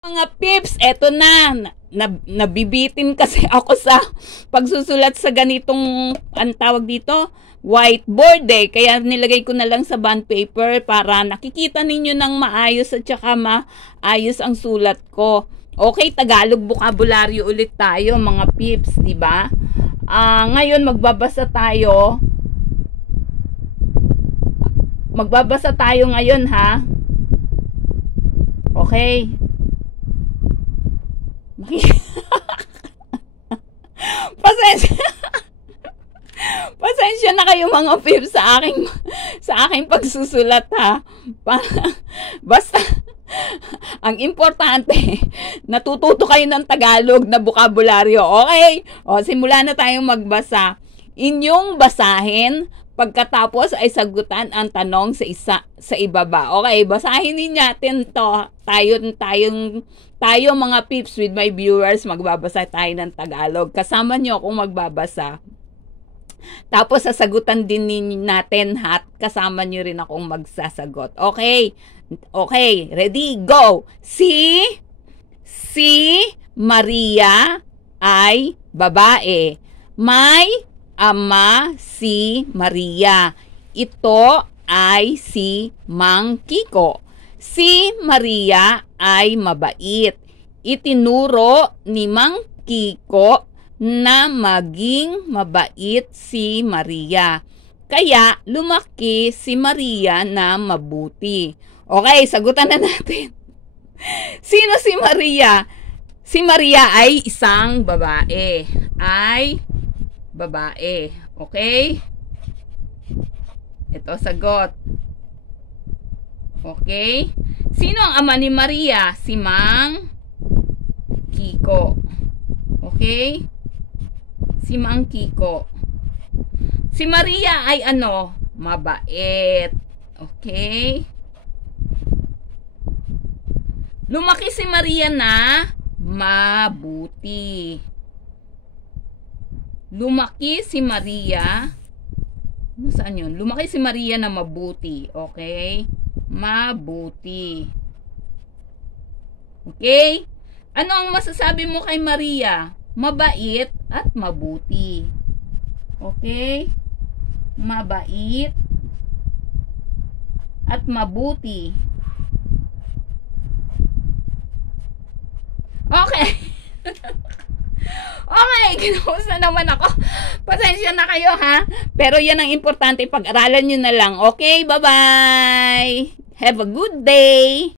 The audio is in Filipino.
Mga pips, eto nabibitin kasi ako sa pagsusulat sa ganitong, ang tawag dito, whiteboard kaya nilagay ko na lang sa bond paper para nakikita ninyo ng maayos at saka maayos ang sulat ko. Okay, Tagalog vocabulary ulit tayo mga pips, di ba? Ngayon magbabasa tayo. Magbabasa tayo ngayon, ha? Okay. Pasensya na kayo mga pips sa aking pagsusulat, ha. Basta ang importante, natututo kayo ng Tagalog na bokabularyo. Okay? O, simula na tayong magbasa. Inyong basahin, pagkatapos ay sagutan ang tanong sa ibaba. Okay, basahin din natin to. Tayo mga pips with my viewers, magbabasa tayo ng Tagalog. Kasama nyo akong magbabasa. Tapos sasagutan din natin at kasama nyo rin akong magsasagot. Okay? Okay, ready? Go! Si Maria ay babae. May ama si Maria. Ito ay si Mang Kiko. Si Maria ay mabait. Itinuro ni Mang Kiko na maging mabait si Maria. Kaya lumaki si Maria na mabuti. Okay, sagutan na natin. Sino si Maria? Si Maria ay isang babae. Okay? Ito sagot. Okay? Sino ang ama ni Maria? Si Mang Kiko. Okay? Si Mang Kiko. Si Maria ay ano? Mabait. Okay? Lumaki si Maria na mabuti. Lumaki si Maria. Saan yun? Lumaki si Maria na mabuti. Okay? Mabuti. Okay? Ano ang masasabi mo kay Maria? Mabait at mabuti. Okay? Mabait at mabuti. Okay. Okay, ginuusan naman ako. Pasensya na kayo, ha? Pero yan ang importante, pag-aralan nyo na lang. Okay, bye-bye. Have a good day.